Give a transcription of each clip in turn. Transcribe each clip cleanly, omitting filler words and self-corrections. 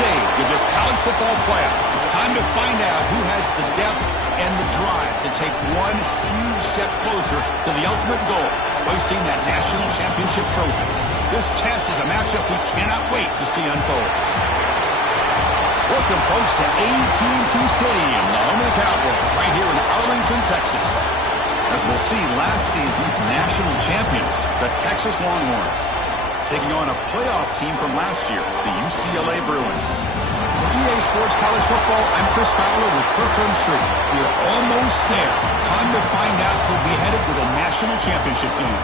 stage of this college football playoff. It's time to find out who has the depth and the drive to take one huge step closer to the ultimate goal, hoisting that national championship trophy. This test is a matchup we cannot wait to see unfold. Welcome, folks, to AT&T Stadium, the home of the Cowboys, right here in Arlington, Texas. As we'll see, last season's national champions, the Texas Longhorns, taking on a playoff team from last year, the UCLA Bruins. For EA Sports College Football, I'm Chris Fowler with Kirkland Street. We're almost there. Time to find out who'll be headed to the national championship game.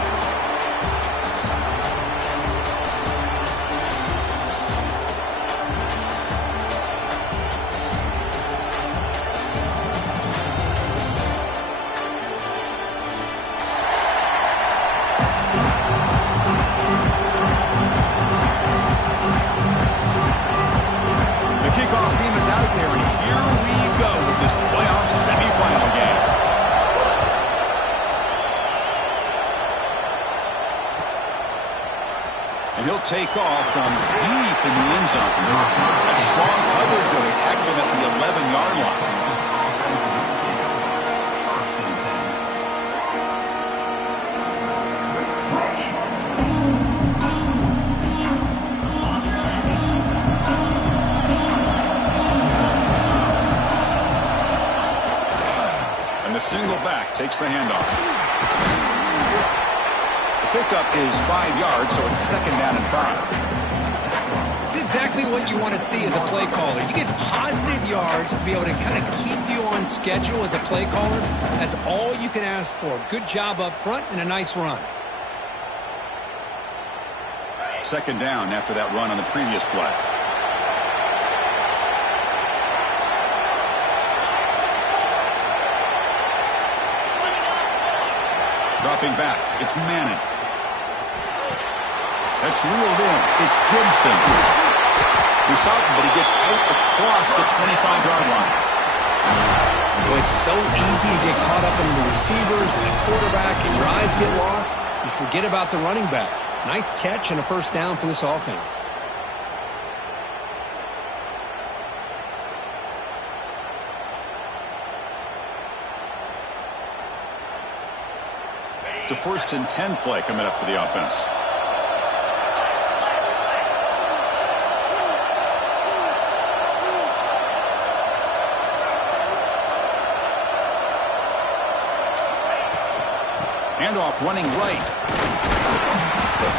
Take off from deep in the end zone. That strong coverage, though, they tackled him at the 11-yard line. And the single back takes the handoff. Pickup is 5 yards, so it's second down and 5. It's exactly what you want to see as a play caller. You get positive yards to be able to kind of keep you on schedule as a play caller. That's all you can ask for. Good job up front and a nice run. Second down after that run on the previous play. Dropping back, it's Manning. That's reeled in. It's Gibson. He stopped him, but he gets out across the 25-yard line. Well, it's so easy to get caught up in the receivers and the quarterback, and your eyes get lost. You forget about the running back. Nice catch and a first down for this offense. It's a 1st and 10 play coming up for the offense. Handoff running right.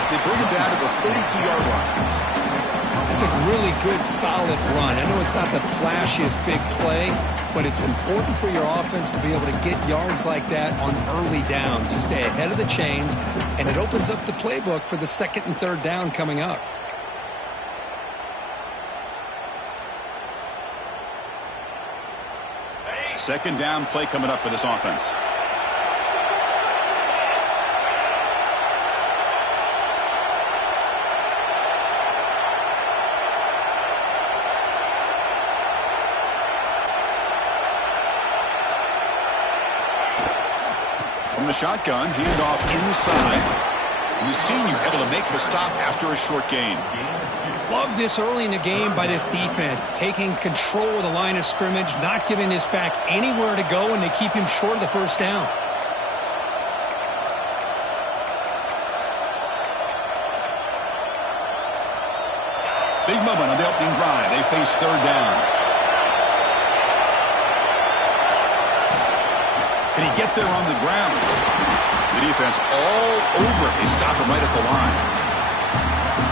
They bring him down to the 32-yard line. It's a really good, solid run. I know it's not the flashiest big play, but it's important for your offense to be able to get yards like that on early downs. You stay ahead of the chains, and it opens up the playbook for the 2nd and 3rd down coming up. Second down play coming up for this offense. From the shotgun, handoff inside. And the senior able to make the stop after a short gain. Love this early in the game by this defense, taking control of the line of scrimmage, not giving this back anywhere to go, and they keep him short of the first down. Big moment on the opening drive. They face 3rd down. Can he get there on the ground? The defense all over. They stop him right at the line.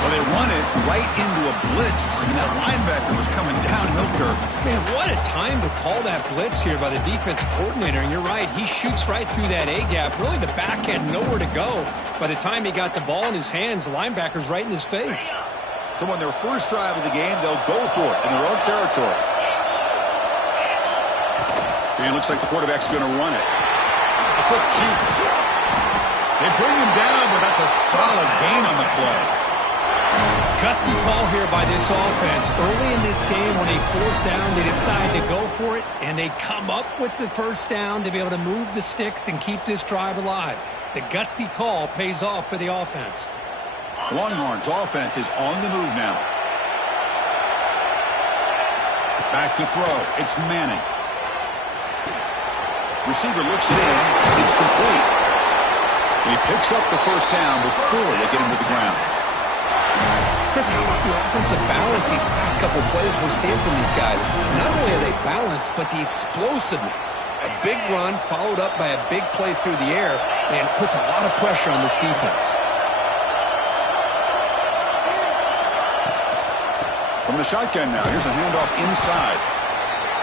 Well, they run it right into a blitz, and that linebacker was coming downhill curve. Man, what a time to call that blitz here by the defensive coordinator. And you're right, he shoots right through that A-gap. Really, the back had nowhere to go. By the time he got the ball in his hands, the linebacker's right in his face. So on their first drive of the game, they'll go for it in their own territory. And it looks like the quarterback's going to run it. A quick cheat. They bring him down, but that's a solid gain on the play. Gutsy call here by this offense. Early in this game, on a 4th down, they decide to go for it, and they come up with the first down to be able to move the sticks and keep this drive alive. The gutsy call pays off for the offense. Longhorns offense is on the move now. Back to throw. It's Manning. Receiver looks it in. It's complete. And he picks up the first down before they get him to the ground. Chris, how about the offensive balance these last couple of plays we're seeing from these guys? Not only are they balanced, but the explosiveness. A big run followed up by a big play through the air, and puts a lot of pressure on this defense. From the shotgun now, here's a handoff inside.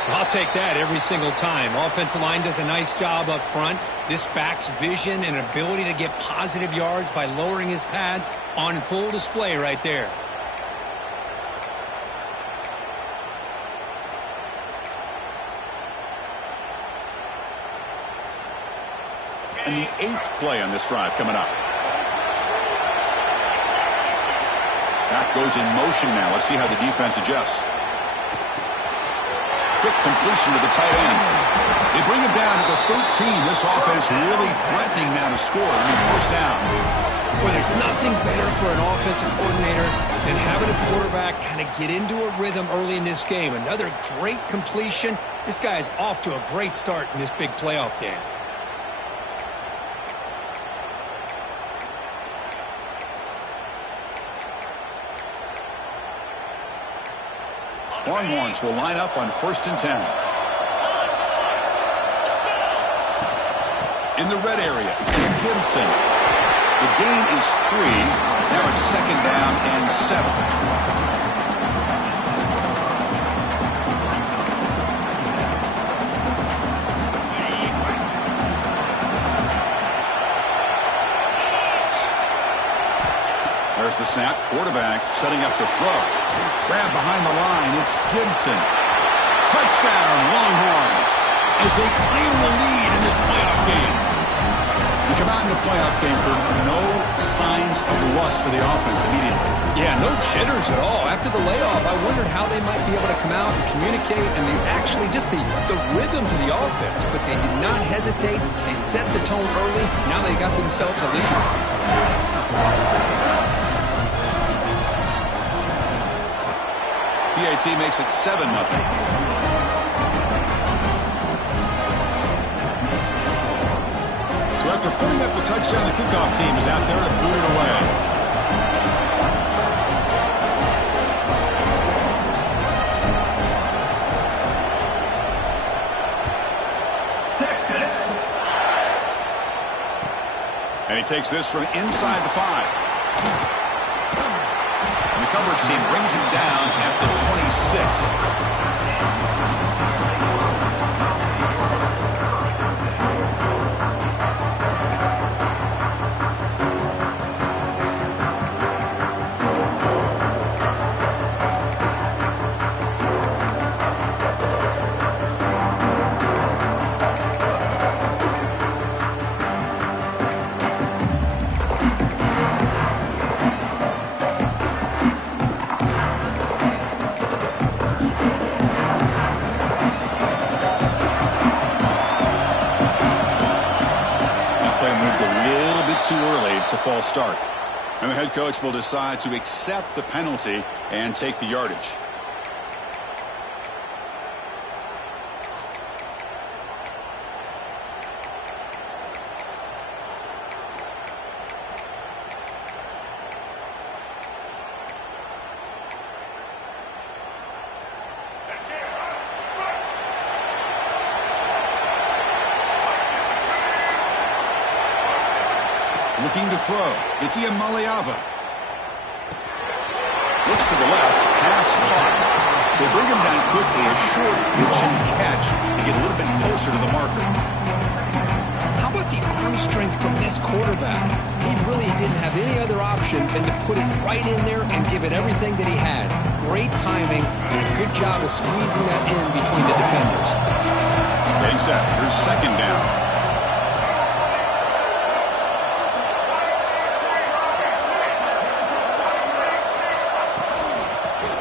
I'll take that every single time. Offensive line does a nice job up front. This back's vision and ability to get positive yards by lowering his pads on full display right there. And the 8th play on this drive coming up. That goes in motion now. Let's see how the defense adjusts. Quick completion to the tight end. They bring him down at the 13. This offense really threatening now to score. I mean, first down. Well, there's nothing better for an offensive coordinator than having a quarterback kind of get into a rhythm early in this game. Another great completion. This guy is off to a great start in this big playoff game. Longhorns will line up on 1st and 10. In the red area is Gibson. The gain is 3. Now it's 2nd down and 7. There's the snap. Quarterback setting up the throw. Grab behind the line. It's Gibson. Touchdown, Longhorns, as they claim the lead in this playoff game. You come out in the playoff game for no signs of rust for the offense immediately. Yeah, no jitters at all. After the layoff, I wondered how they might be able to come out and communicate and actually just the rhythm to the offense. But they did not hesitate. They set the tone early. Now they got themselves a lead. PAT makes it 7-0. So after putting up the touchdown, the kickoff team is out there to boot it away. Texas. And he takes this from inside the 5. The coverage team brings him down at the 26. Too early to false start. And the head coach will decide to accept the penalty and take the yardage. Looking to throw. It's Iamaleava. Looks to the left. Pass caught. They bring him down quickly. A short pitch and catch to get a little bit closer to the marker. How about the arm strength from this quarterback? He really didn't have any other option than to put it right in there and give it everything that he had. Great timing and a good job of squeezing that in between the defenders. Getting set. Here's 2nd down.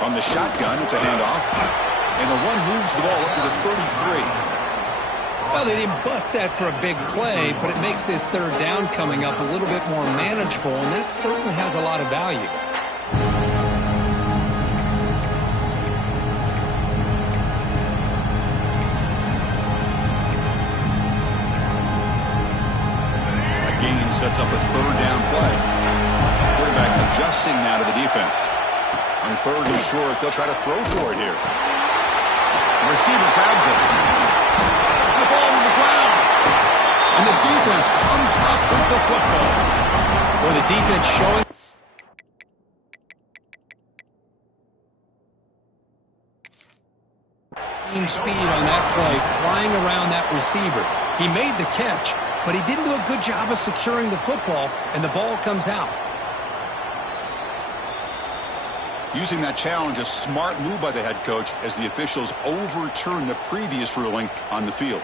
On the shotgun, it's a handoff. And the one moves the ball up to the 33. Well, they didn't bust that for a big play, but it makes this 3rd down coming up a little bit more manageable, and that certainly has a lot of value. sets up a third down play. Quarterback adjusting now to the defense. On third and short, they'll try to throw for it here. The receiver grabs it. The ball to the ground. And the defense comes up with the football. Well, the defense showing speed on that play, flying around that receiver. He made the catch, but he didn't do a good job of securing the football, and the ball comes out. Using that challenge, a smart move by the head coach as the officials overturn the previous ruling on the field.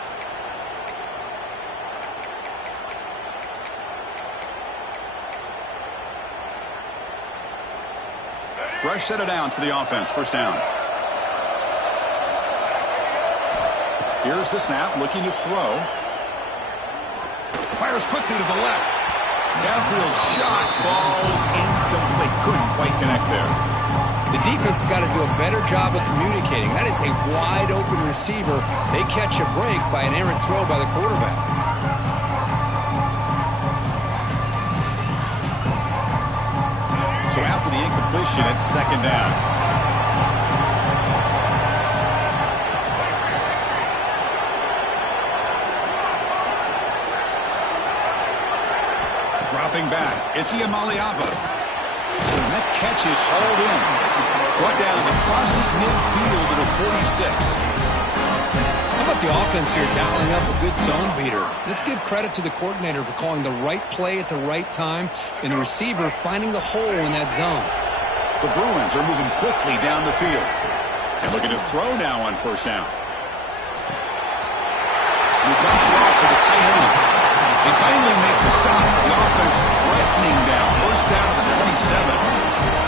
Fresh set of downs for the offense. First down. Here's the snap, looking to throw. Fires quickly to the left. Downfield shot falls incomplete. Couldn't quite connect there. The defense has got to do a better job of communicating. That is a wide open receiver. They catch a break by an errant throw by the quarterback. So after the incompletion, it's second down. Dropping back, it's Iamaleava. And that catch is hauled in. Brought down and crosses midfield to the 46. How about the offense here dialing up a good zone beater? Let's give credit to the coordinator for calling the right play at the right time and the receiver finding the hole in that zone. The Bruins are moving quickly down the field. And looking to throw now on first down. He dumps it off to the tight end. They finally make the stop. The offense threatening down. First down to the 27.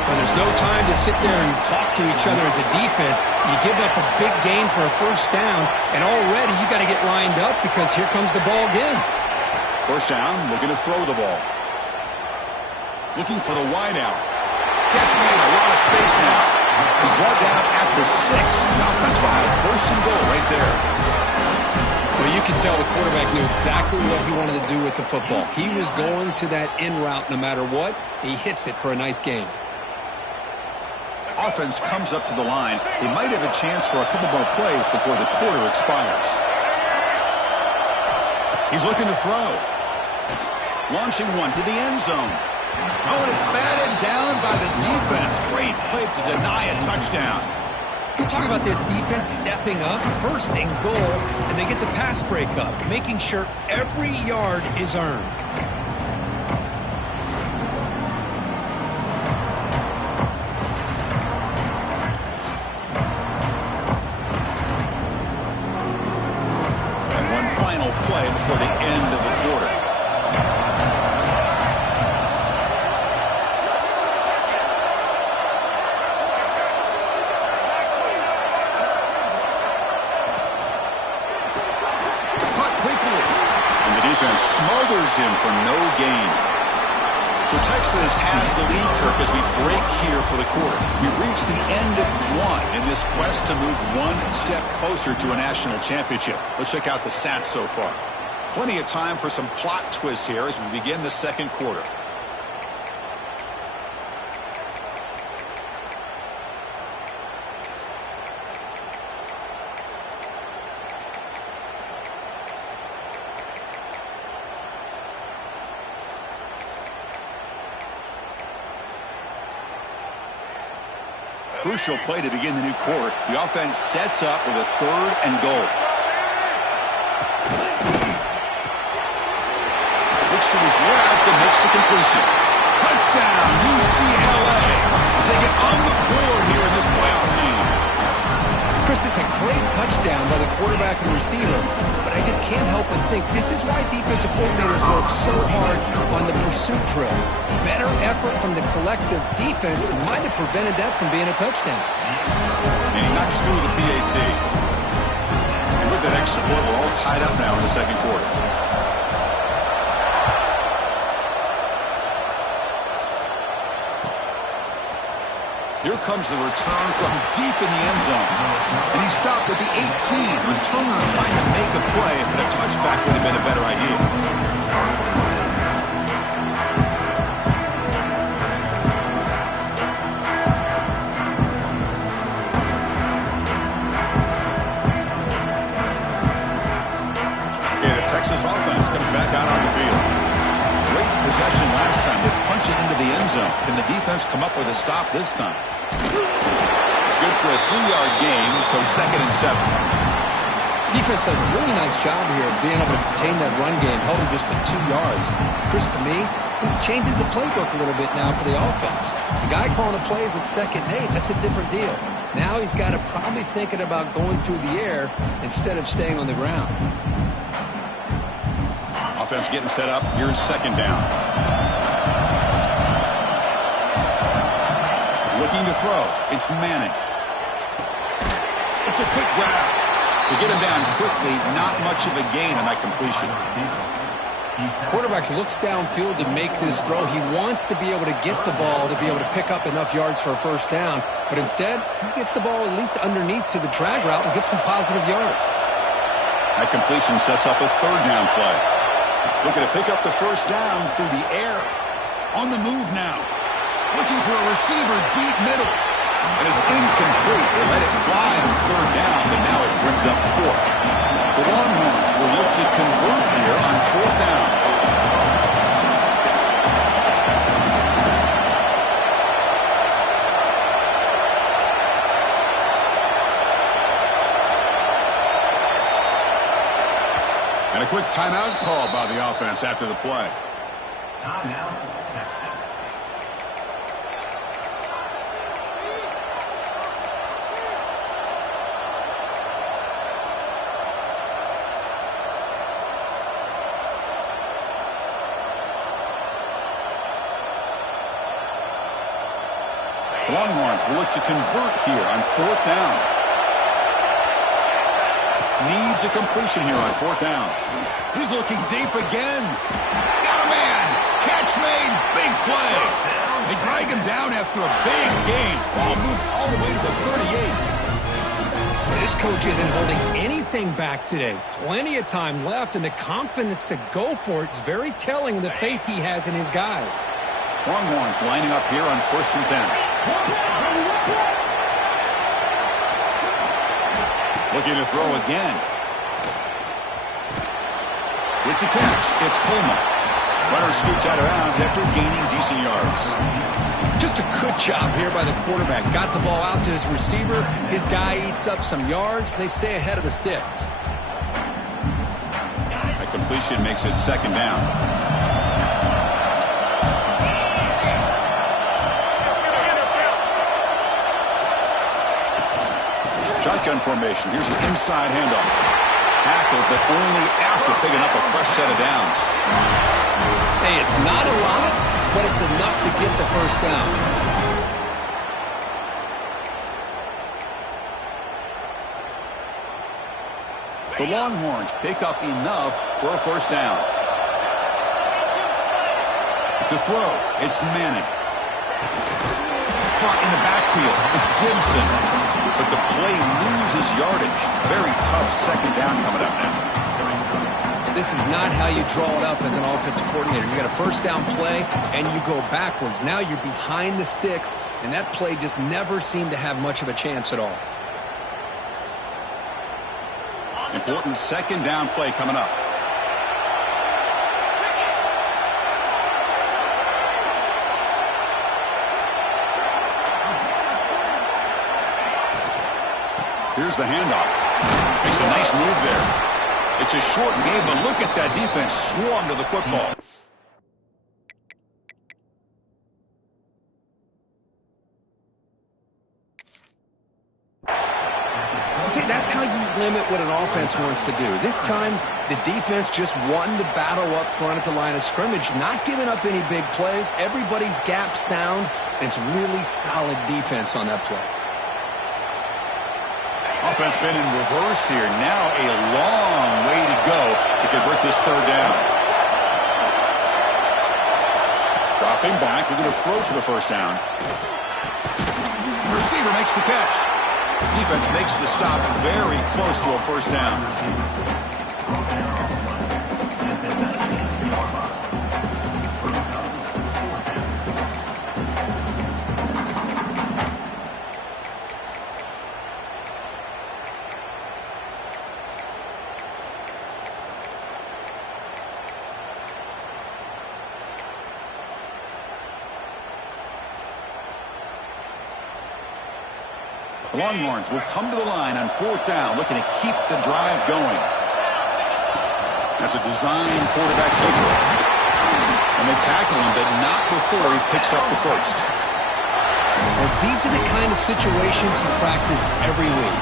Well, there's no time to sit there and talk to each other as a defense. You give up a big gain for a first down, and already you got to get lined up because here comes the ball again. First down, looking to throw the ball. Looking for the wideout. Catch made, a lot of space now. He's brought down at the 6. The offense will have first and goal right there. Well, you can tell the quarterback knew exactly what he wanted to do with the football. He was going to that in route no matter what. He hits it for a nice gain. Offense comes up to the line. They might have a chance for a couple more plays before the quarter expires. He's looking to throw. Launching one to the end zone. Oh, and it's batted down by the defense. Great play to deny a touchdown. We talk about this defense stepping up, first and goal, and they get the pass breakup, making sure every yard is earned. And one final play before the end of the quarter. Smothers him for no gain. So Texas has the lead, Kirk, as we break here for the quarter. We've reached the end of one in this quest to move one step closer to a national championship. Let's check out the stats so far. Plenty of time for some plot twists here as we begin the second quarter. Crucial play to begin the new quarter. The offense sets up with a third and goal. Looks to his left and makes the completion. Touchdown, UCLA, as they get on the board here in this playoff game. Chris, it's a great touchdown by the quarterback and receiver, but I just can't help but think this is why defensive coordinators work so hard on the pursuit drill. Better effort from the collective defense might have prevented that from being a touchdown. And he knocks through the PAT. And with that extra point, we're all tied up now in the second quarter. Here comes the return from deep in the end zone. And he stopped at the 18. Returner trying to make a play, but a touchback would have been a better idea. back out on the field. Great possession last time. They punch it into the end zone. Can the defense come up with a stop this time? It's good for a 3-yard gain, so 2nd and 7. Defense does a really nice job here of being able to contain that run game, held him just to 2 yards. Chris, to me, this changes the playbook a little bit now for the offense. The guy calling the plays at 2nd and 8, that's a different deal. Now he's got to probably thinking about going through the air instead of staying on the ground. Offense getting set up. Here's 2nd down. Looking to throw. It's Manning. It's a quick grab. To get him down quickly, not much of a gain on that completion. Quarterback looks downfield to make this throw. He wants to be able to get the ball to be able to pick up enough yards for a 1st down. But instead, he gets the ball at least underneath to the drag route and gets some positive yards. That completion sets up a 3rd down play. Looking to pick up the 1st down through the air. On the move now. Looking for a receiver deep middle. And it's incomplete. They let it fly on 3rd down, but now it brings up 4th. The Longhorns will look to convert here on 4th down. And a quick timeout call by the offense after the play. Timeout, Texas. Longhorns will look to convert here on 4th down. Needs a completion here on 4th down. He's looking deep again. Got a man. Catch made. Big play. They drag him down after a big gain. Ball moved all the way to the 38. This coach isn't holding anything back today. Plenty of time left, and the confidence to go for it is very telling of the faith he has in his guys. Longhorns lining up here on 1st and 10. Looking to throw again. With the catch, it's Coleman. Runner scoots out of bounds after gaining decent yards. Just a good job here by the quarterback. Got the ball out to his receiver. His guy eats up some yards. They stay ahead of the sticks. A completion makes it 2nd down. Shotgun formation. Here's an inside handoff. Tackle, but only after picking up a fresh set of downs. Hey, it's not a lot, but it's enough to get the 1st down. The Longhorns pick up enough for a 1st down. To throw, it's Manning. Caught in the backfield, it's Gibson. But the play loses yardage. Very tough 2nd down coming up now. This is not how you draw it up as an offensive coordinator. You got a 1st down play, and you go backwards. Now you're behind the sticks, and that play just never seemed to have much of a chance at all. Important 2nd down play coming up. Here's the handoff. Makes a nice move there. It's a short game, but look at that defense swarm to the football. See, that's how you limit what an offense wants to do. This time, the defense just won the battle up front at the line of scrimmage, not giving up any big plays. Everybody's gap sound, and it's really solid defense on that play. Offense been in reverse here. Now a long way to go to convert this 3rd down. Dropping back, looking to throw for the 1st down. Receiver makes the catch. Defense makes the stop very close to a 1st down. Longhorns will come to the line on 4th down, looking to keep the drive going. That's a design quarterback keeper. And they tackle him, but not before he picks up the first. Well, these are the kind of situations you practice every week.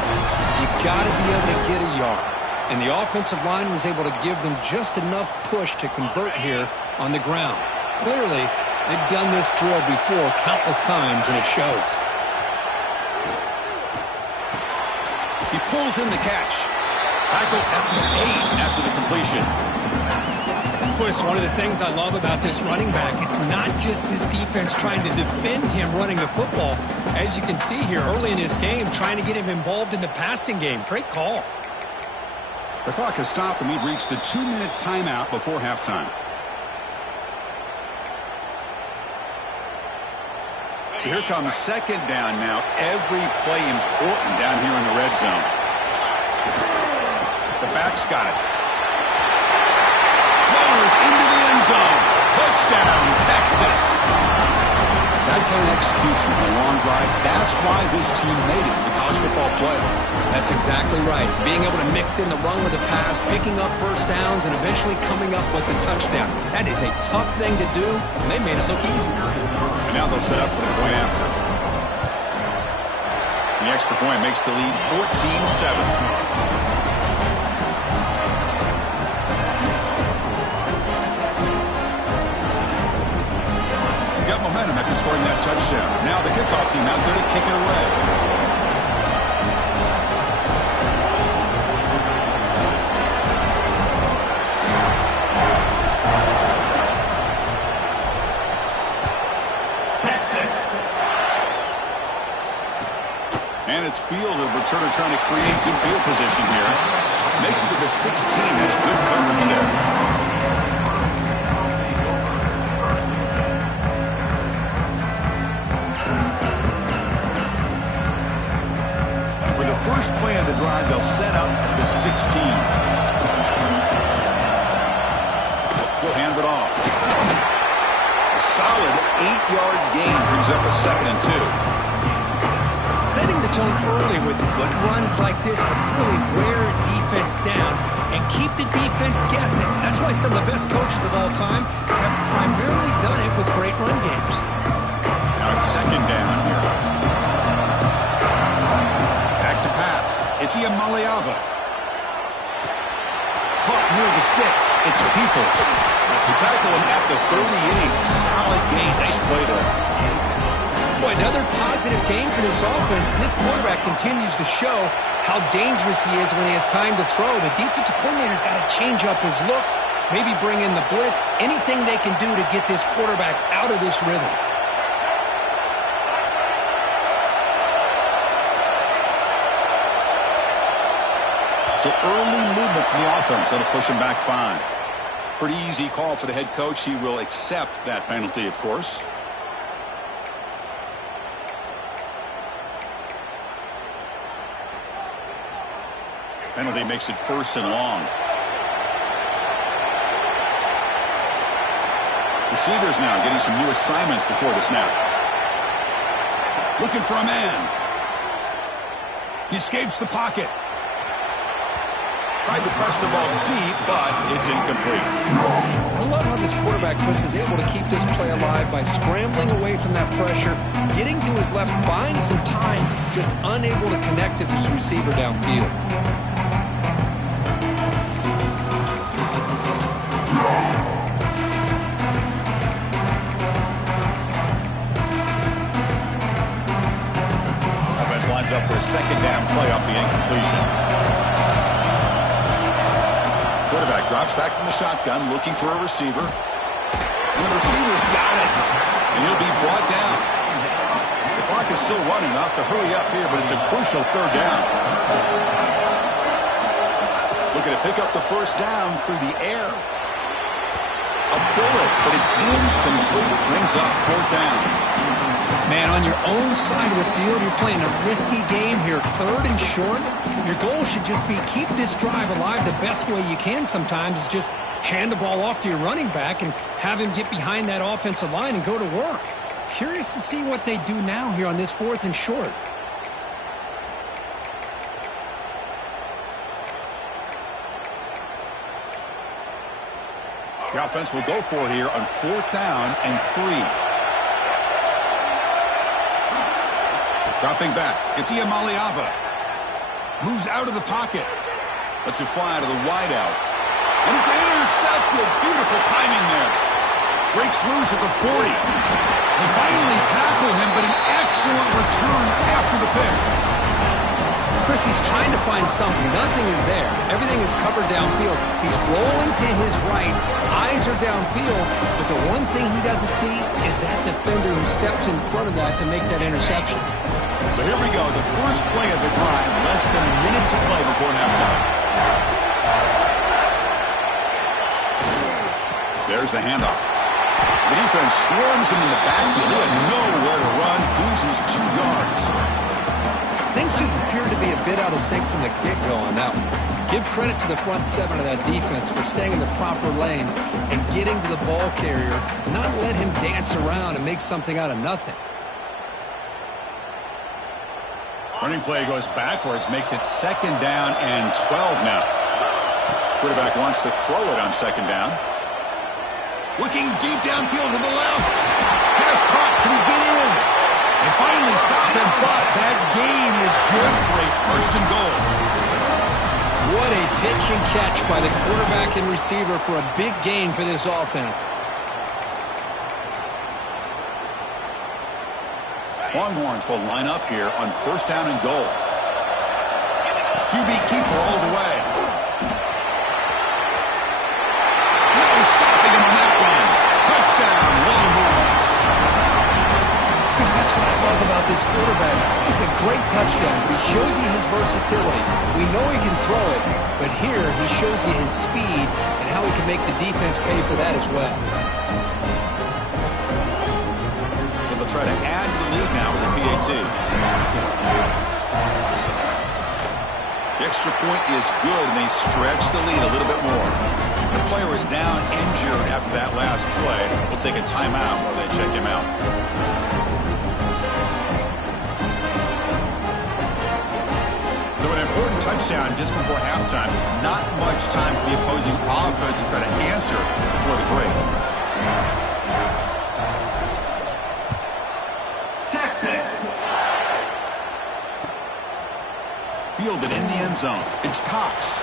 You got to be able to get a yard. And the offensive line was able to give them just enough push to convert here on the ground. Clearly, they've done this drill before countless times, and it shows. He pulls in the catch. Tackle at the 8 after the completion. Boy, it's one of the things I love about this running back. It's not just this defense trying to defend him running the football. As you can see here early in this game, trying to get him involved in the passing game. Great call. The clock has stopped, and we've reached the 2-minute timeout before halftime. So here comes 2nd down now. Every play important down here in the red zone. The back's got it. Motors into the end zone. Touchdown, Texas. That kind of execution on a long drive, that's why this team made it to the college football playoff. That's exactly right. Being able to mix in the run with the pass, picking up first downs, and eventually coming up with the touchdown. That is a tough thing to do, and they made it look easy. And now they'll set up for the point after. The extra point makes the lead 14-7. Got momentum after scoring that touchdown. Now the kickoff team out there to kick it away. And it's field. The returner trying to create good field position here. Makes it to the 16. That's good coverage there. For the first play of the drive, they'll set up at the 16. He'll hand it off. A solid 8-yard gain brings up a 2nd and 2. Setting the tone early with good runs like this can really wear a defense down and keep the defense guessing. That's why some of the best coaches of all time have primarily done it with great run games. Now it's 2nd down here. Back to pass. It's Iamaleava. Caught near the sticks. It's Peoples. They tackle him at the 38. Solid gain. Nice play there. Boy, another positive game for this offense, and this quarterback continues to show how dangerous he is when he has time to throw. The defensive coordinator's got to change up his looks, maybe bring in the blitz, anything they can do to get this quarterback out of this rhythm. So early movement from the offense that'll push him back 5. Pretty easy call for the head coach. He will accept that penalty, of course. Penalty makes it 1st and long. Receivers now getting some new assignments before the snap. Looking for a man. He escapes the pocket. Tried to press the ball deep, but it's incomplete. I love how this quarterback, Chris, is able to keep this play alive by scrambling away from that pressure, getting to his left, buying some time, just unable to connect it to his receiver downfield. Lines up for a 2nd down play off the incompletion. Quarterback drops back from the shotgun, looking for a receiver. And the receiver's got it. And he'll be brought down. The clock is still running. Off to hurry up here, but it's a crucial 3rd down. Looking to pick up the 1st down through the air. A bullet, but it's incomplete. Brings up 4th down. Man, on your own side of the field, you're playing a risky game here. 3rd and short. Your goal should just be keep this drive alive the best way you can sometimes is just hand the ball off to your running back and have him get behind that offensive line and go to work. Curious to see what they do now here on this 4th and short. The offense will go for it here on 4th down and 3. Dropping back. It's Iamaleava. Moves out of the pocket. Lets it fly to the wideout. And it's intercepted. Beautiful timing there. Breaks loose at the 40. They finally tackle him, but an excellent return after the pick. Chris, he's trying to find something. Nothing is there. Everything is covered downfield. He's rolling to his right. Eyes are downfield. But the one thing he doesn't see is that defender who steps in front of that to make that interception. So here we go. The first play of the drive. Less than a minute to play before halftime. There's the handoff. The defense swarms him in the backfield. He had nowhere to run. Loses 2 yards. Things just appear to be a bit out of sync from the get-go on that one. Give credit to the front 7 of that defense for staying in the proper lanes and getting to the ball carrier, not let him dance around and make something out of nothing. Running play goes backwards, makes it 2nd down and 12 now. Quarterback wants to throw it on 2nd down. Looking deep downfield to the left. Pass caught. Can he get in? They finally stop him, but that gain is good for a 1st and goal. What a pitch and catch by the quarterback and receiver for a big gain for this offense. Longhorns will line up here on 1st down and goal. QB keeper all the way. No stopping him on that one. Touchdown, Longhorns. Chris, that's what I love about this quarterback. It's a great touchdown. He shows you his versatility. We know he can throw it, but here he shows you his speed and how he can make the defense pay for that as well. They'll try to add to the lead now with the PAT. The extra point is good, and they stretch the lead a little bit more. The player is down injured after that last play. We'll take a timeout while they check him out. So an important touchdown just before halftime. Not much time for the opposing offense to try to answer before the break. Texas. Fielded in the end zone. It's Cox.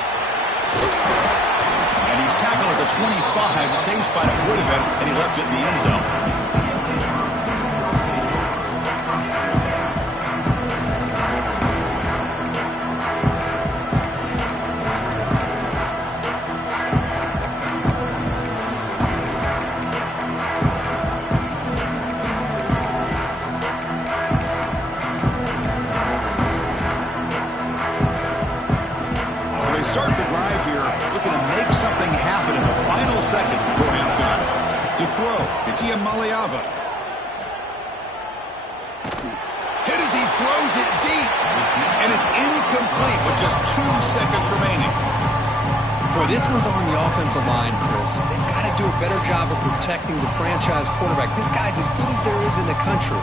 And he's tackled at the 25. Same spot it would have been, and he left it in the end zone. Start the drive here, looking to make something happen in the final seconds before halftime. To throw, it's Iamaleava. Hit as he throws it deep, and it's incomplete with just 2 seconds remaining. Boy, this one's on the offensive line, Chris. They've got to do a better job of protecting the franchise quarterback. This guy's as good as there is in the country,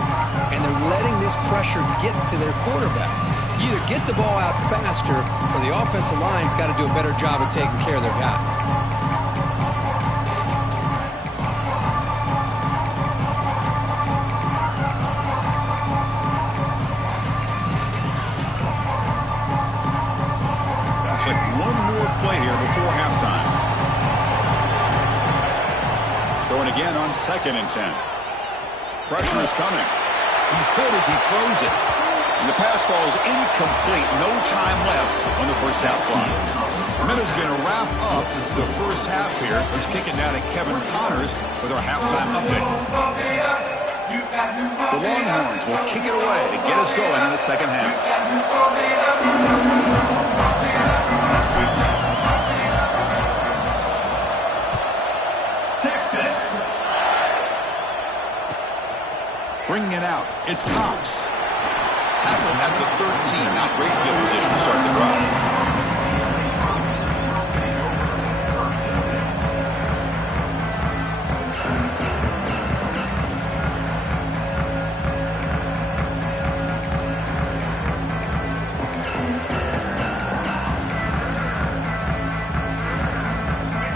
and they're letting this pressure get to their quarterback. You either get the ball out faster, or the offensive line's got to do a better job of taking care of their guy. Looks like one more play here before halftime. Going again on 2nd and 10. Pressure is coming. He's hit as he throws it. And the pass falls incomplete. No time left on the first half clock. The Minnows are going to wrap up the first half here. Let's kick it down to Kevin Connors with our halftime update. The Longhorns will kick it away to get us going in the second half. Texas. Bringing it out, it's Cox. Tackled at the 13. Not great field position to start the drive.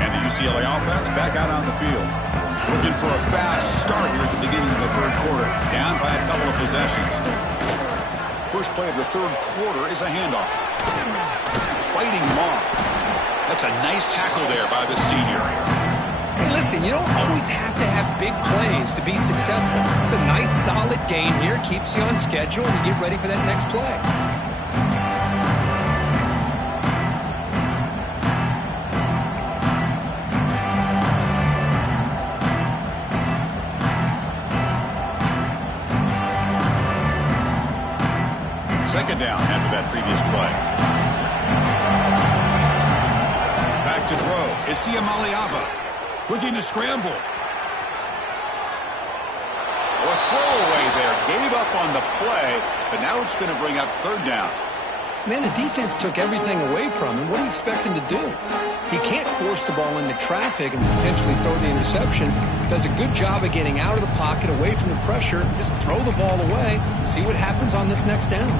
And the use UCLA offense back out on the field. Looking for a fast start here at the beginning of the third quarter. Down by a couple of possessions. First play of the third quarter is a handoff. Fighting him off. That's a nice tackle there by the senior. Hey, listen, you don't always have to have big plays to be successful. It's a nice, solid gain here. Keeps you on schedule, and you get ready for that next play. Second down after that previous play. Back to throw. It's Iamaleava. Looking to scramble. A throwaway there. Gave up on the play, but now it's going to bring up third down. Man, the defense took everything away from him. What do you expect him to do? He can't force the ball into traffic and potentially throw the interception. Does a good job of getting out of the pocket, away from the pressure. Just throw the ball away. See what happens on this next down.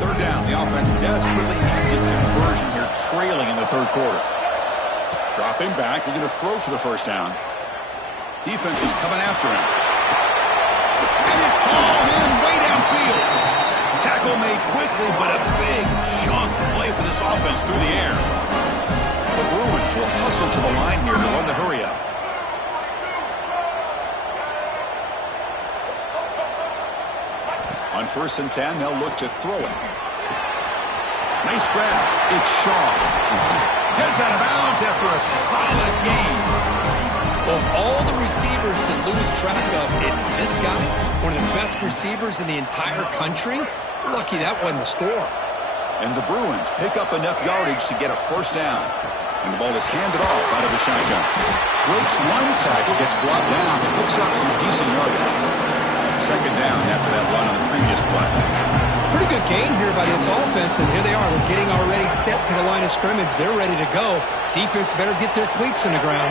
Third down. The offense desperately needs a conversion here, trailing in the third quarter. Dropping back. We're going to throw for the first down. Defense is coming after him. And it's hauled in way downfield. Tackle made quickly, but a big chunk play for this offense through the air. The Bruins will hustle to the line here to run the hurry up. On 1st and 10, they'll look to throw it. Nice grab. It's Shaw. Gets out of bounds after a solid game. Of all the receivers to lose track of, it's this guy, one of the best receivers in the entire country. Lucky that wasn't the score. And the Bruins pick up enough yardage to get a first down. And the ball is handed off out of the shotgun. Breaks one tackle, gets brought down, and picks up some decent yardage. Second down after that run on the previous play. Pretty good gain here by this offense, and here they are. They're getting already set to the line of scrimmage. They're ready to go. Defense better get their cleats in the ground.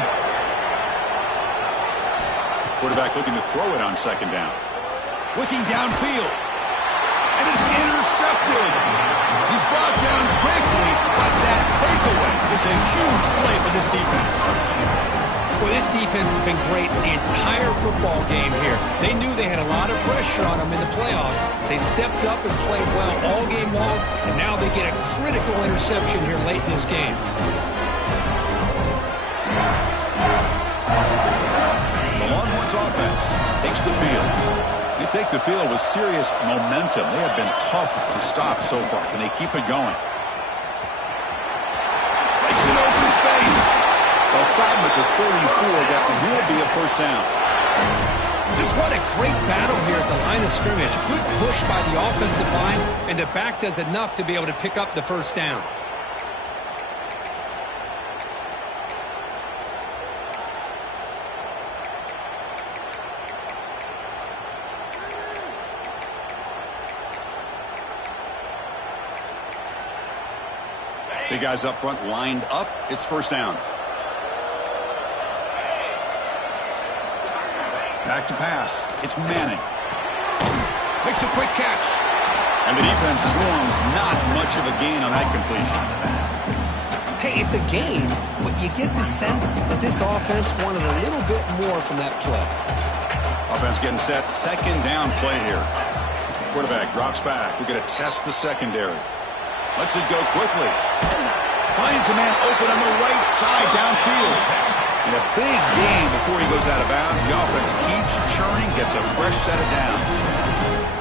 Quarterback looking to throw it on second down. Looking downfield. And it's intercepted. He's brought down quickly, but that takeaway is a huge play for this defense. Well, this defense has been great the entire football game here. They knew they had a lot of pressure on them in the playoff. They stepped up and played well all game long, and now they get a critical interception here late in this game. The Longhorns offense takes the field. They take the field with serious momentum. They have been tough to stop so far. Can they keep it going? Makes it open space. They'll stop him at the 34. That will be a first down. Just what a great battle here at the line of scrimmage. Good push by the offensive line, and the back does enough to be able to pick up the first down. Big guys up front lined up. It's first down. Back to pass. It's Manning. Makes a quick catch. And the defense swarms. Not much of a gain on that completion. Hey, it's a gain, but you get the sense that this offense wanted a little bit more from that play. Offense getting set. Second down play here. Quarterback drops back. We're going to test the secondary. Lets it go quickly. Finds a man open on the right side downfield. And a big gain before he goes out of bounds. The offense keeps churning, gets a fresh set of downs.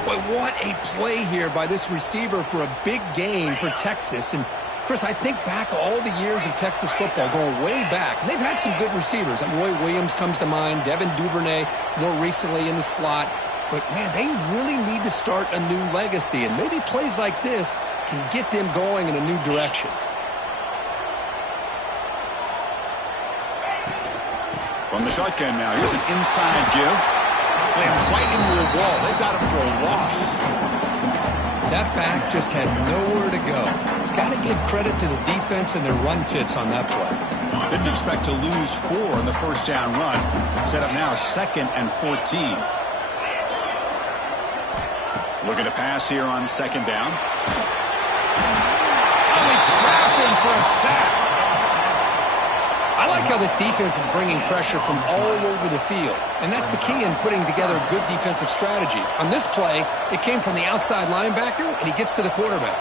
Boy, what a play here by this receiver for a big gain for Texas. And, Chris, I think back all the years of Texas football, going way back. And they've had some good receivers. Roy Williams comes to mind, Devin Duvernay more recently in the slot. But, man, they really need to start a new legacy. And maybe plays like this can get them going in a new direction. From the shotgun now, here's an inside give. Slams right into a wall. They've got him for a loss. That back just had nowhere to go. Got to give credit to the defense and their run fits on that play. Didn't expect to lose 4 in the first down run. Set up now 2nd and 14. Looking to pass here on second down. they trap him for a sack. I like how this defense is bringing pressure from all over the field, and that's the key in putting together a good defensive strategy. On this play, it came from the outside linebacker, and he gets to the quarterback.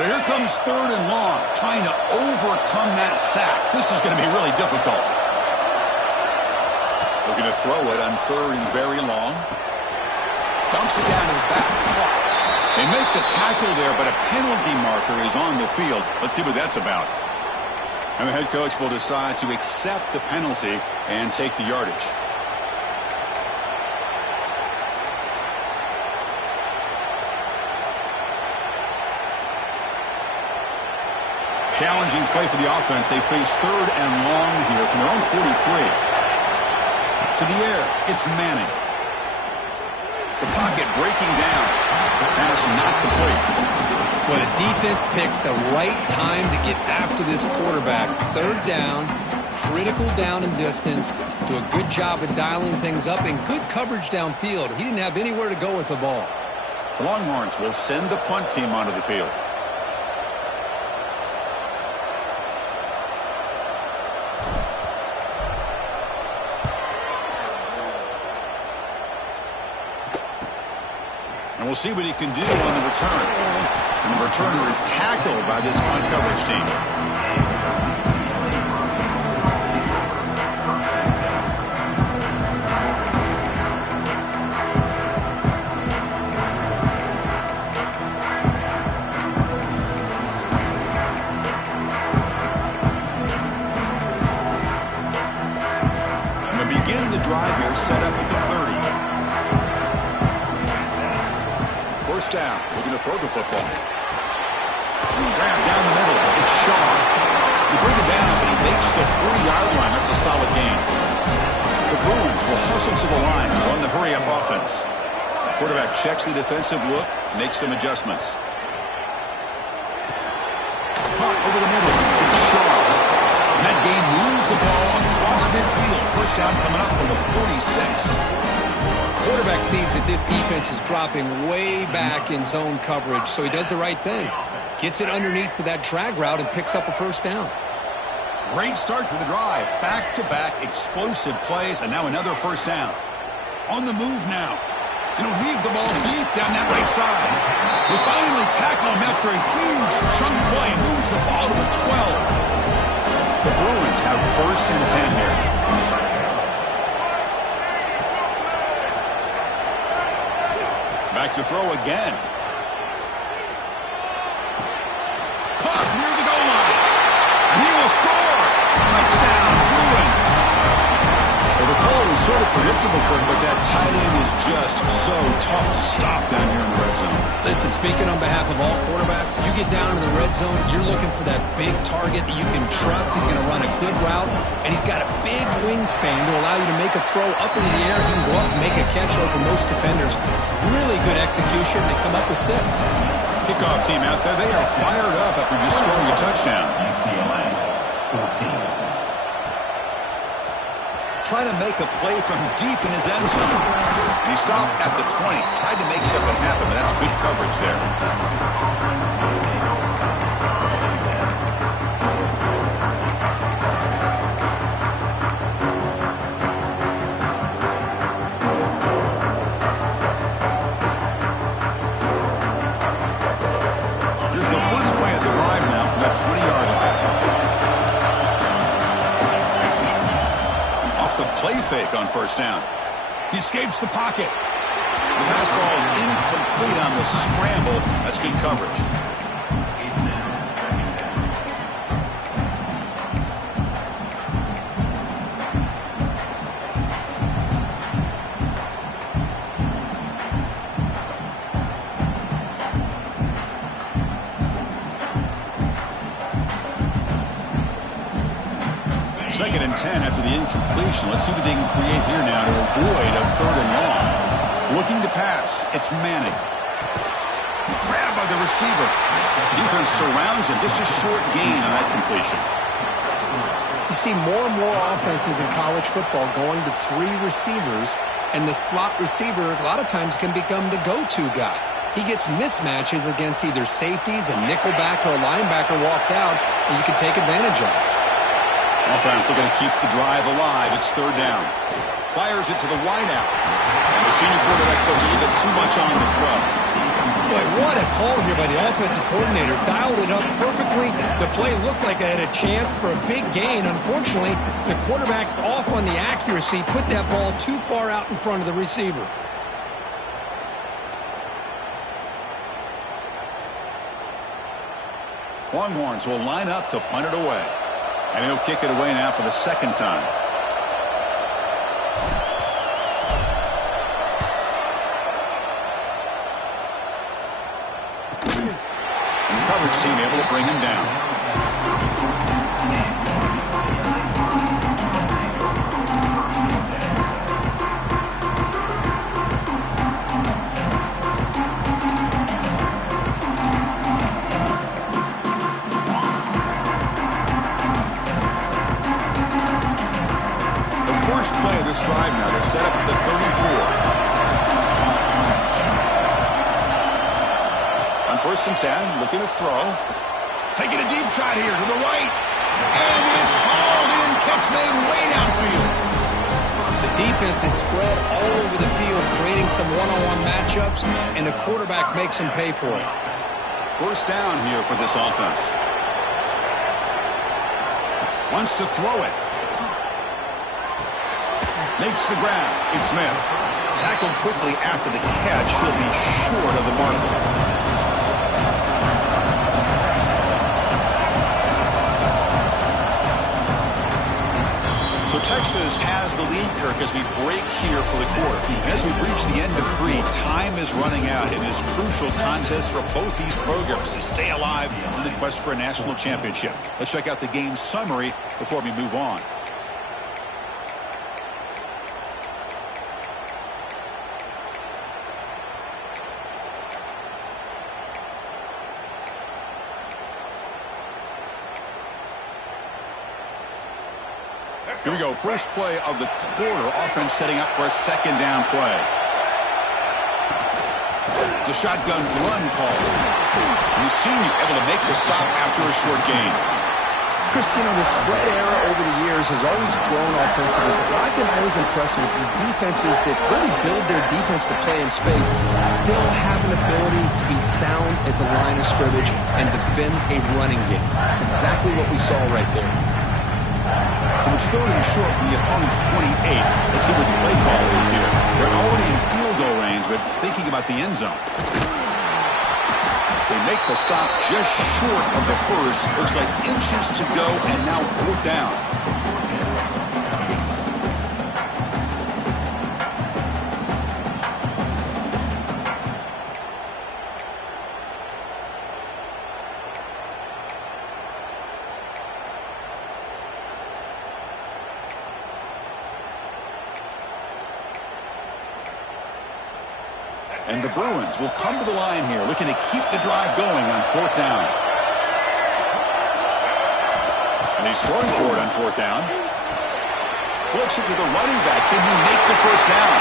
So here comes 3rd and long, trying to overcome that sack. This is going to be really difficult. Looking to throw it on 3rd and very long. Dumps it down to the back. Caught. They make the tackle there, but a penalty marker is on the field. Let's see what that's about. And the head coach will decide to accept the penalty and take the yardage. Challenging play for the offense. They face 3rd and long here from their own 43. To the air, it's Manning. The pocket breaking down. Pass not complete. When a defense picks the right time to get after this quarterback, 3rd down, critical down and distance, do a good job of dialing things up, and good coverage downfield. He didn't have anywhere to go with the ball. The Longhorns will send the punt team onto the field. And we'll see what he can do on the return. And the returner is tackled by this punt coverage team. And to begin the drive here, set up at the 30. First down, looking to throw the football. Grab down the middle. It's Shaw. You bring it down, but he makes the 40-yard line. That's a solid gain. The Bruins will hustle to the line to run the hurry-up offense. Quarterback checks the defensive look, makes some adjustments. Caught over the middle. It's Shaw. And that game moves the ball across midfield. First down coming up from the 46. Quarterback sees that this defense is dropping way back in zone coverage, so he does the right thing. Gets it underneath to that drag route and picks up a first down. Great start to the drive. Back-to-back explosive plays, and now another first down. On the move now. And he'll heave the ball deep down that right side. We finally tackle him after a huge chunk play. Moves the ball to the 12. The Bruins have 1st and 10 here. Back to throw again. Caught near the goal line. And he will score. Touchdown, Bruins. Well, the call was sort of predictable, Kirk, but that tight end is just so tough to stop down here in the red zone. Listen, speaking on behalf of all quarterbacks, you get down in the red zone, you're looking for that big target that you can trust. He's going to run a good route, and he's got a big wingspan to allow you to make a throw up into the air. He can go up and make a catch over most defenders. Really good execution. They come up with 6. Kickoff team out there. They are fired up after just scoring a touchdown. UCLA 14. Trying to make a play from deep in his end zone. And he stopped at the 20. Tried to make something happen, but that's good coverage there. Here's the first play of the drive now from that 20-yard line. The play fake on first down. He escapes the pocket. The pass ball is incomplete on the scramble. That's good coverage. Second and 10 after the incompletion. Let's see what they can create here now to avoid a 3rd and long. Looking to pass. It's Manning. Grabbed by the receiver. Defense surrounds him. Just a short gain on that completion. You see more and more offenses in college football going to 3 receivers, and the slot receiver a lot of times can become the go-to guy. He gets mismatches against either safeties, a nickelback, or a linebacker walked out, and you can take advantage of it. Offense looking to keep the drive alive. It's 3rd down. Fires it to the wideout. And the senior quarterback puts a little bit too much on the throw. Boy, what a call here by the offensive coordinator. Dialed it up perfectly. The play looked like it had a chance for a big gain. Unfortunately, the quarterback off on the accuracy, put that ball too far out in front of the receiver. Longhorns will line up to punt it away. And he'll kick it away now for the 2nd time. And coverage team able to bring him down. First play of this drive now. They're set up at the 34. On 1st and 10, looking to throw. Taking a deep shot here to the right. And it's hauled in. Catch made way downfield. The defense is spread all over the field, creating some one-on-one matchups, and the quarterback makes them pay for it. 1st down here for this offense. Wants to throw it. Makes the grab. It's Smith. Tackled quickly after the catch. He'll be short of the marker. So Texas has the lead, Kirk, as we break here for the quarter. As we reach the end of 3, time is running out in this crucial contest for both these programs to stay alive in the quest for a national championship. Let's check out the game summary before we move on. Here we go. First play of the quarter. Offense setting up for a 2nd down play. It's a shotgun run call. And the senior able to make the stop after a short gain. Christian, the spread era over the years has always grown offensively, but I've been always impressed with the defenses that really build their defense to play in space, still have an ability to be sound at the line of scrimmage and defend a running game. It's exactly what we saw right there. So it's 3rd and short from the opponent's 28. Let's see what the play call is here. They're already in field goal range, but thinking about the end zone. They make the stop just short of the 1st. Looks like inches to go, and now 4th down. And the Bruins will come to the line here, looking to keep the drive going on 4th down. And he's throwing for it on 4th down. Flips it to the running back. Can he make the 1st down?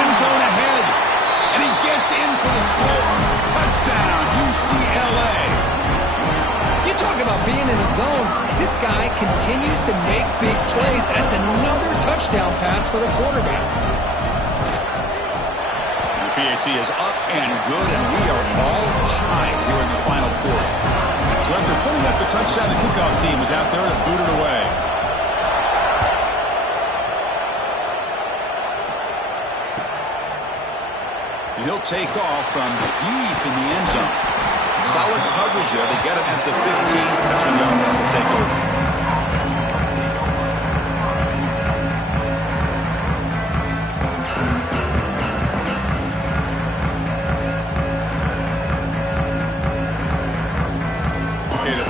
End zone ahead. And he gets in for the score. Touchdown, UCLA. You talk about being in the zone. This guy continues to make big plays. That's another touchdown pass for the quarterback. PAT is up and good, and we are all tied here in the final quarter. So after putting up the touchdown, the kickoff team is out there to boot it away. And he'll take off from deep in the end zone. Solid coverage there. They get it at the 15. That's when the offense will take over.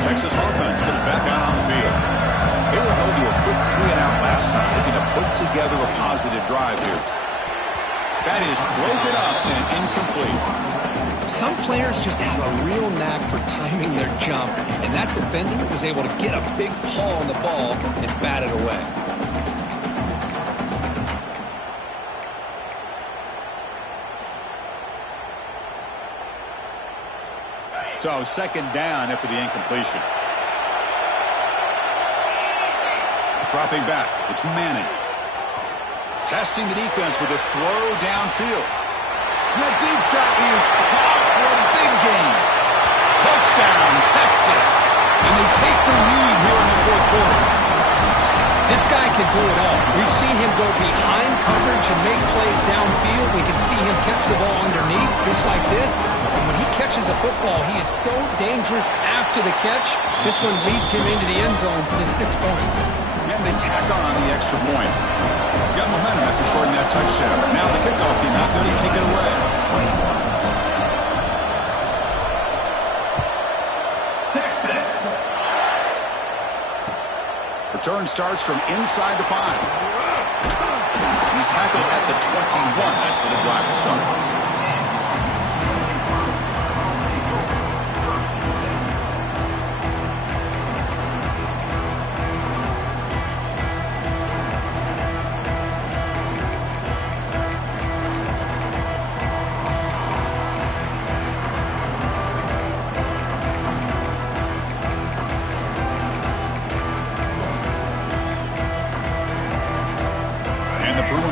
Texas offense comes back out on the field. They were held to a quick 3-and-out last time, looking to put together a positive drive here. That is broken up and incomplete. Some players just have a real knack for timing their jump, and that defender was able to get a big paw on the ball and bat it away. So second down after the incompletion. Dropping back, it's Manning. Testing the defense with a throw downfield. That deep shot is caught for a big gain. Touchdown, Texas. And they take the lead here in the fourth quarter. This guy can do it all. We've seen him go behind coverage and make plays downfield. We can see him catch the ball underneath, just like this. And when he catches a football, he is so dangerous after the catch. This one leads him into the end zone for the 6 points. And they tack on the extra point. Got momentum after scoring that touchdown. Now the kickoff team out there to kick it away. Texas. Return starts from inside the 5. He's tackled at the 21. That's where the drive will start.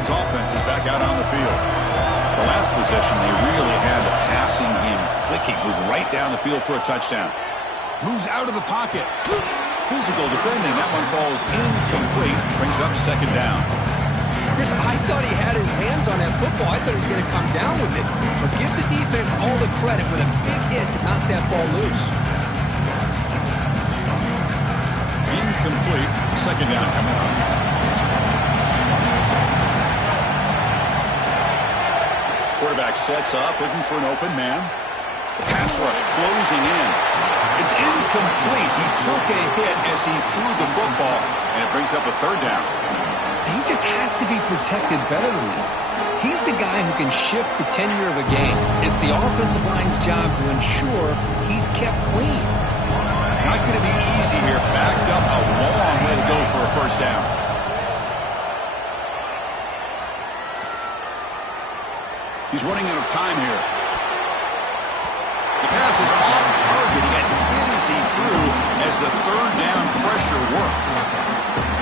Offense is back out on the field. The last possession, they really had the passing game clicking. Move right down the field for a touchdown. Moves out of the pocket. Physical defending. That one falls incomplete. Brings up second down. Chris, I thought he had his hands on that football. I thought he was going to come down with it. But give the defense all the credit with a big hit to knock that ball loose. Incomplete. Second down coming up. Quarterback sets up, looking for an open man. The pass rush closing in. It's incomplete. He took a hit as he threw the football, and it brings up a third down. He just has to be protected better than that. He's the guy who can shift the tenure of a game. It's the offensive line's job to ensure he's kept clean. Not going to be easy here. Backed up a long way to go for a first down. He's running out of time here. The pass is off target. He got hit as he threw as the third down pressure works.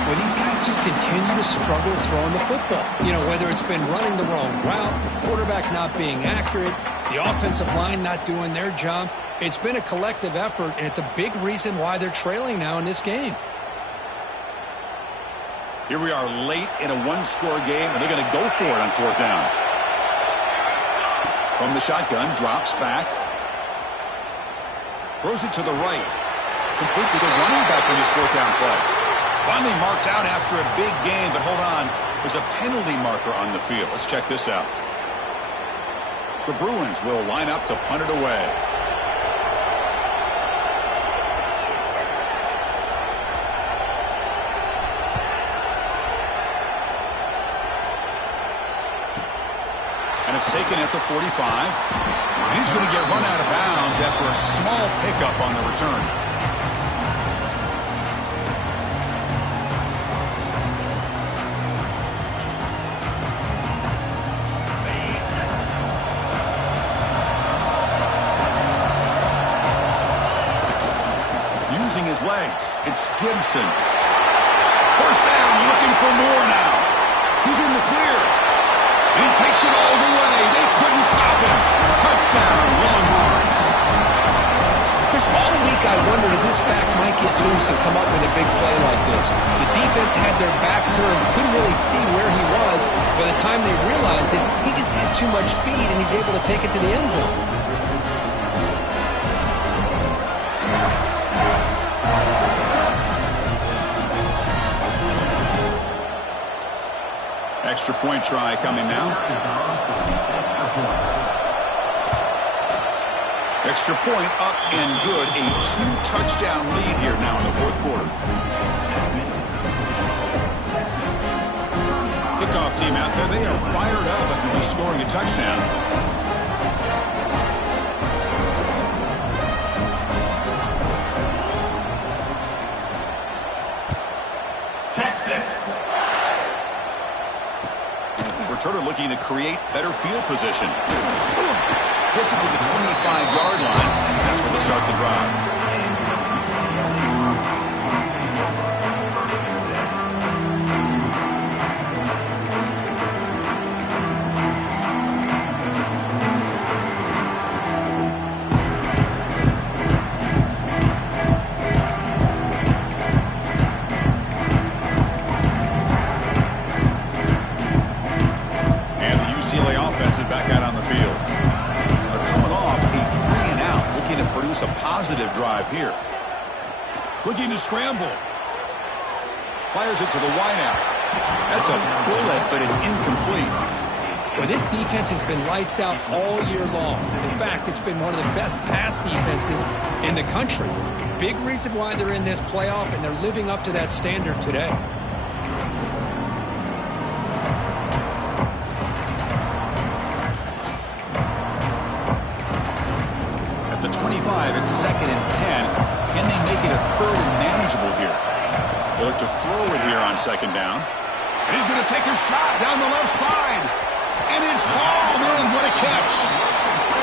Well, these guys just continue to struggle throwing the football. You know, whether it's been running the wrong route, the quarterback not being accurate, the offensive line not doing their job. It's been a collective effort, and it's a big reason why they're trailing now in this game. Here we are late in a one-score game, and they're going to go for it on fourth down. From the shotgun, drops back. Throws it to the right. Complete to the running back on his fourth down play. Finally marked out after a big game, but hold on. There's a penalty marker on the field. Let's check this out. The Bruins will line up to punt it away. And it's taken at the 45. And he's going to get run out of bounds after a small pickup on the return. Using his legs, it's Gibson. First down, looking for more now. He's in the clear. He takes it all the way. They couldn't stop him. Touchdown, Longhorns. Chris, all week I wondered if this back might get loose and come up with a big play like this. The defense had their back turned, couldn't really see where he was. By the time they realized it, he just had too much speed, and he's able to take it to the end zone. Extra point try coming now. Extra point up and good. A 2-touchdown lead here now in the fourth quarter. kickoff team out there, they are fired up after just scoring a touchdown. Texas. Returner looking to create better field position. Gets it to the 25-yard line. That's where they'll start the drive. Back out on the field. They're coming off a 3-and-out, looking to produce a positive drive here. Looking to scramble. Fires it to the wideout. That's a bullet, but it's incomplete. Well, this defense has been lights out all year long. In fact, it's been one of the best pass defenses in the country. Big reason why they're in this playoff, and they're living up to that standard today. It's 2nd and 10. Can they make it a 3rd and manageable here? They look to throw it here on 2nd down. And he's going to take a shot down the left side. And it's Hall. Man, what a catch.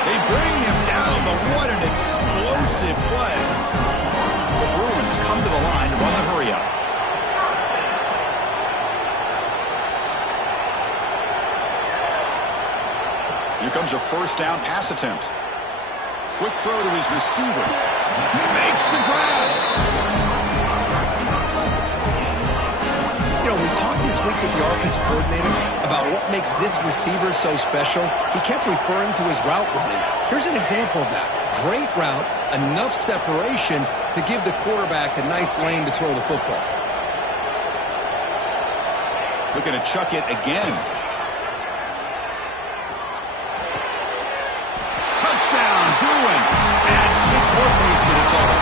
They bring him down, but what an explosive play. The Bruins come to the line to run the hurry up. Here comes a 1st down pass attempt. Quick throw to his receiver. He makes the grab. You know, we talked this week with the offensive coordinator about what makes this receiver so special. He kept referring to his route running. Here's an example of that. Great route, enough separation to give the quarterback a nice lane to throw the football. Looking to chuck it again. Touchdown, Bruins. Add 6 more points to the total.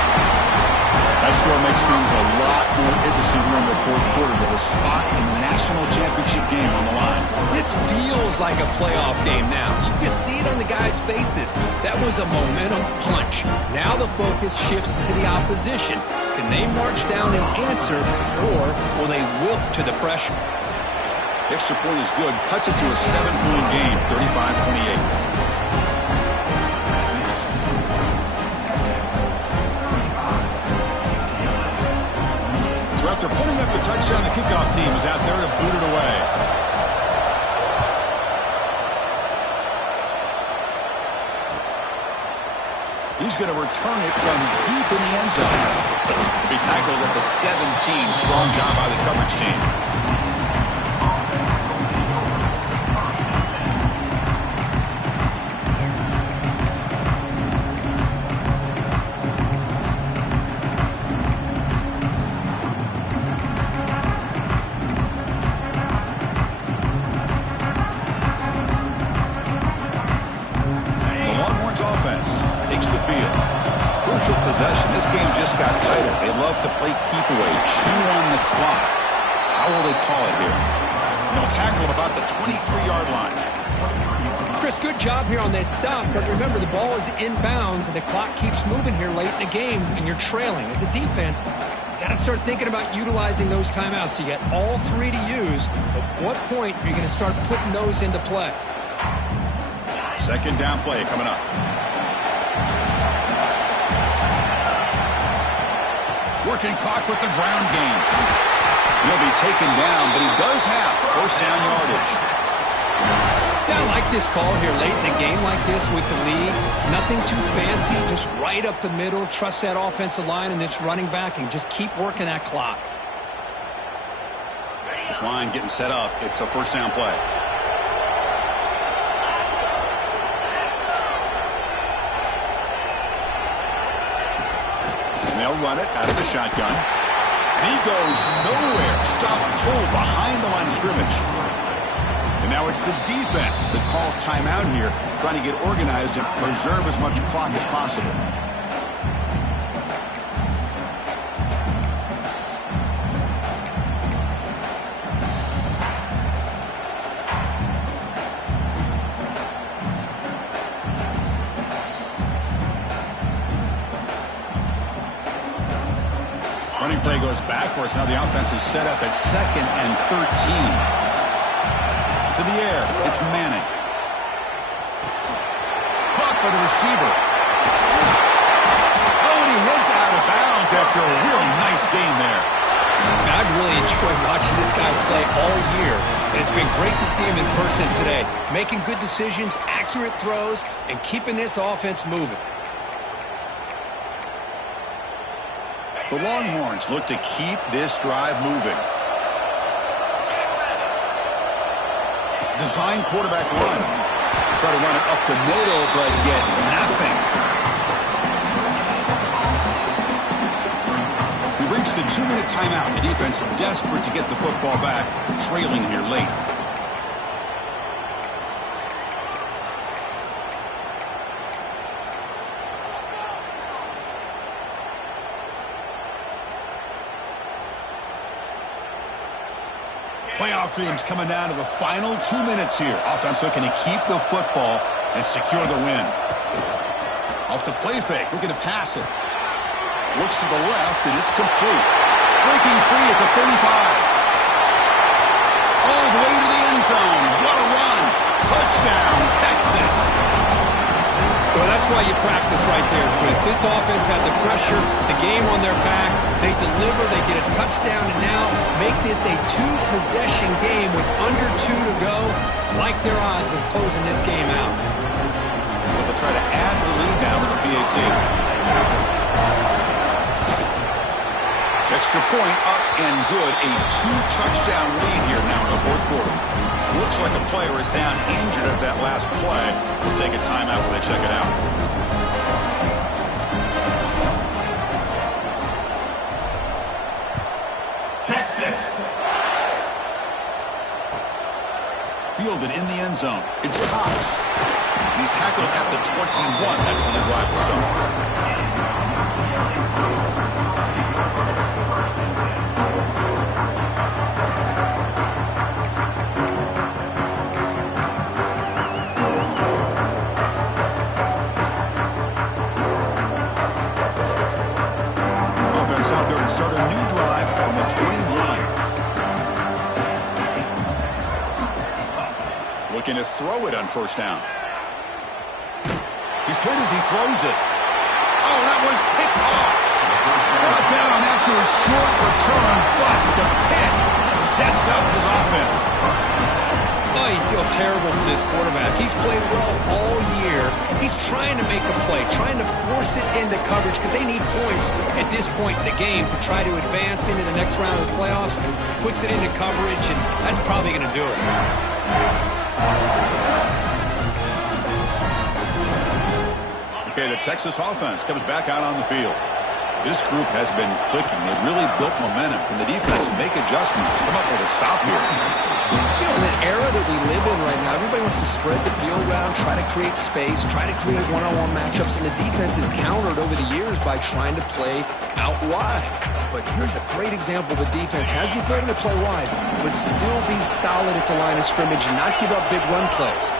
That score makes things a lot more interesting here in the 4th quarter with a spot in the national championship game on the line. This feels like a playoff game now. You can see it on the guys' faces. That was a momentum punch. Now the focus shifts to the opposition. Can they march down and answer, or will they wilt to the pressure? Extra point is good. Cuts it to a 7-point game, 35-28. So after putting up the touchdown, the kickoff team is out there to boot it away. He's going to return it from deep in the end zone. To be tackled at the 17. Strong job by the coverage team. Possession. This game just got tighter. They love to play keep away, chew on the clock. How will they call it here? They'll tackle at about the 23-yard line. Chris, good job here on that stop, but remember the ball is inbounds and the clock keeps moving here late in the game and you're trailing. As a defense, you got to start thinking about utilizing those timeouts. You got all 3 to use. At what point are you going to start putting those into play? 2nd down play coming up. Working clock with the ground game. He'll be taken down, but he does have 1st down yardage. Yeah, I like this call here late in a game like this with the lead. Nothing too fancy, just right up the middle. Trust that offensive line and this running back and just keep working that clock. This line getting set up. It's a 1st down play. They'll run it out of the shotgun. And he goes nowhere. Stopped cold behind the line of scrimmage. And now it's the defense that calls timeout here, trying to get organized and preserve as much clock as possible. play goes backwards. Now the offense is set up at 2nd and 13. To the air. It's Manning. Caught by the receiver. Oh, and he heads out of bounds after a really nice game there. I've really enjoyed watching this guy play all year, and it's been great to see him in person today, making good decisions, accurate throws, and keeping this offense moving. The Longhorns look to keep this drive moving. Design quarterback run. Try to run it up the middle, but get nothing. We've reached the 2-minute timeout. The defense desperate to get the football back, trailing here late. Playoff dreams coming down to the final 2 minutes here. Offense looking to keep the football and secure the win. Off the play fake, looking to pass it. Looks to the left, and it's complete. Breaking free at the 35. All the way to the end zone. What a run. Touchdown, Texas. Well, that's why you practice right there, Chris. This offense had the pressure, the game on their back. They deliver, they get a touchdown, and now make this a 2-possession game with under 2 to go. Like their odds of closing this game out. Well, they'll try to add the lead now with the PAT. Extra point up and good. A 2-touchdown lead here now in the fourth quarter. Looks like a player is down injured at that last play. We'll take a timeout while they check it out. Texas. Fielded in the end zone. It's Cox. He's tackled at the 21. That's when the drive will start. Out there to start a new drive from the 21. Looking to throw it on first down. He's hit as he throws it. Oh, that one's picked off. Brought down after a short return, but the pick sets up his offense. Oh, you feel terrible for this quarterback. He's played well all year. He's trying to make a play, trying to force it into coverage because they need points at this point in the game to try to advance into the next round of the playoffs. Puts it into coverage, and that's probably going to do it. Okay, the Texas offense comes back out on the field. This group has been clicking. They've really built momentum. Can the defense make adjustments? Come up with a stop here. You know, in the era that we live in right now, everybody wants to spread the field around, try to create space, try to create one-on-one matchups, and the defense is countered over the years by trying to play out wide. But here's a great example. The defense has the ability to play wide, but still be solid at the line of scrimmage and not give up big run plays.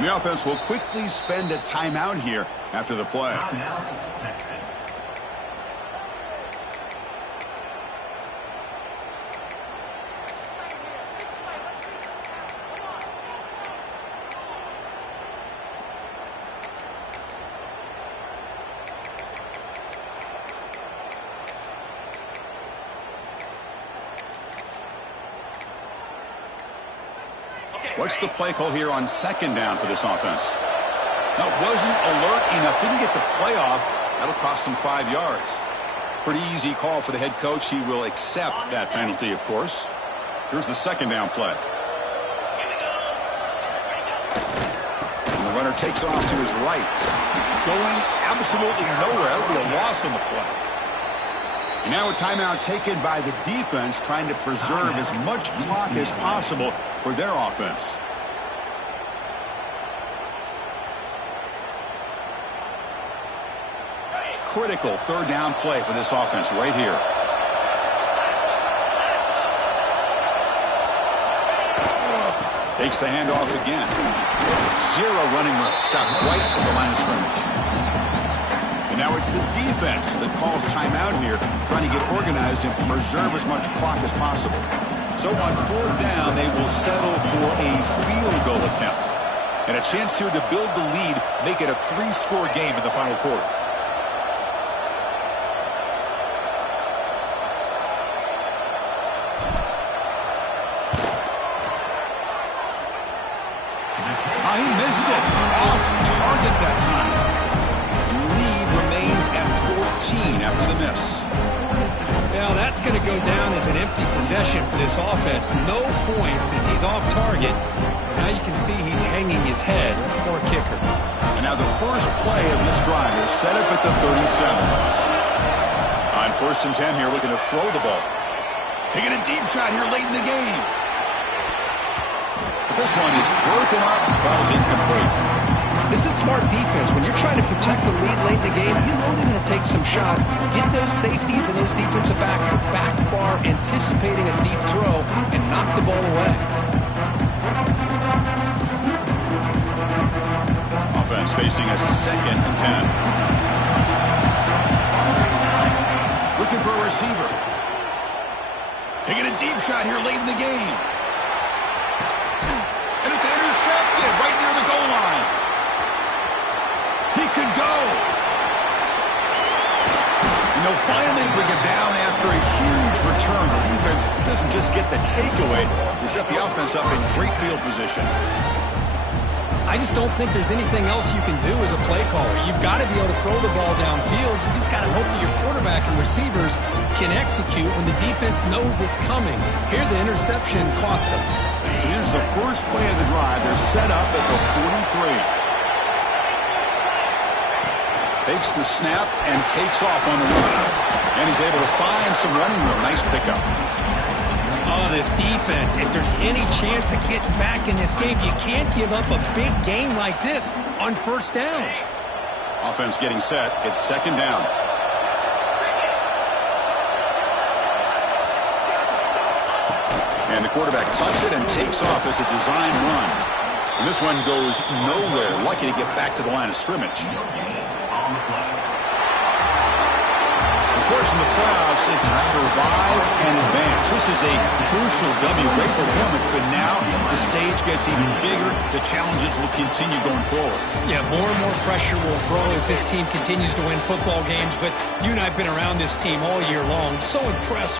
The offense will quickly spend a timeout here after the play. Texas. What's the play call here on second down for this offense? No, wasn't alert enough. Didn't get the play off. That'll cost him 5 yards. Pretty easy call for the head coach. He will accept that penalty, of course. Here's the second down play. And the runner takes off to his right. Going absolutely nowhere. That'll be a loss on the play. And now a timeout taken by the defense, trying to preserve as much clock as possible for their offense. critical third down play for this offense right here. Takes the handoff again. Zero running room. Stopped right at the line of scrimmage. And now it's the defense that calls timeout here, trying to get organized and preserve as much clock as possible. So on fourth down, they will settle for a field goal attempt. And a chance here to build the lead, make it a 3-score game in the final quarter. He missed it. Off target that time. Lead remains at 14 after the miss. Now that's going to go down as an empty possession for this offense. No points as he's off target. Now you can see he's hanging his head. Poor kicker. And now the first play of this drive is set up at the 37. On 1st and 10 here, looking to throw the ball. Taking a deep shot here late in the game. But this one is broken up, falls incomplete. This is smart defense. When you're trying to protect the lead late in the game, you know they're going to take some shots. Get those safeties and those defensive backs back far, anticipating a deep throw, and knock the ball away. Offense facing a 2nd and 10. Looking for a receiver. Taking a deep shot here late in the game. And it's intercepted right near the goal line. He could go. And they'll finally bring him down after a huge return. The defense doesn't just get the takeaway. They set the offense up in great field position. I just don't think there's anything else you can do as a play caller. You've got to be able to throw the ball downfield. You just got to hope that your quarterback and receivers can execute when the defense knows it's coming. Here, the interception cost them. So here's the first play of the drive. They're set up at the 43. Takes the snap and takes off on the run. And he's able to find some running room. Nice pickup. Oh, this defense, if there's any chance of getting back in this game, you can't give up a big game like this on 1st down. Offense getting set. It's 2nd down. And the quarterback tucks it and takes off as a design run. And this one goes nowhere. Lucky to get back to the line of scrimmage. Of course, in the playoffs, it's survive and advance. This is a crucial W. Great performance, but now the stage gets even bigger. The challenges will continue going forward. Yeah, more and more pressure will grow as this team continues to win football games. But you and I have been around this team all year long. So impressed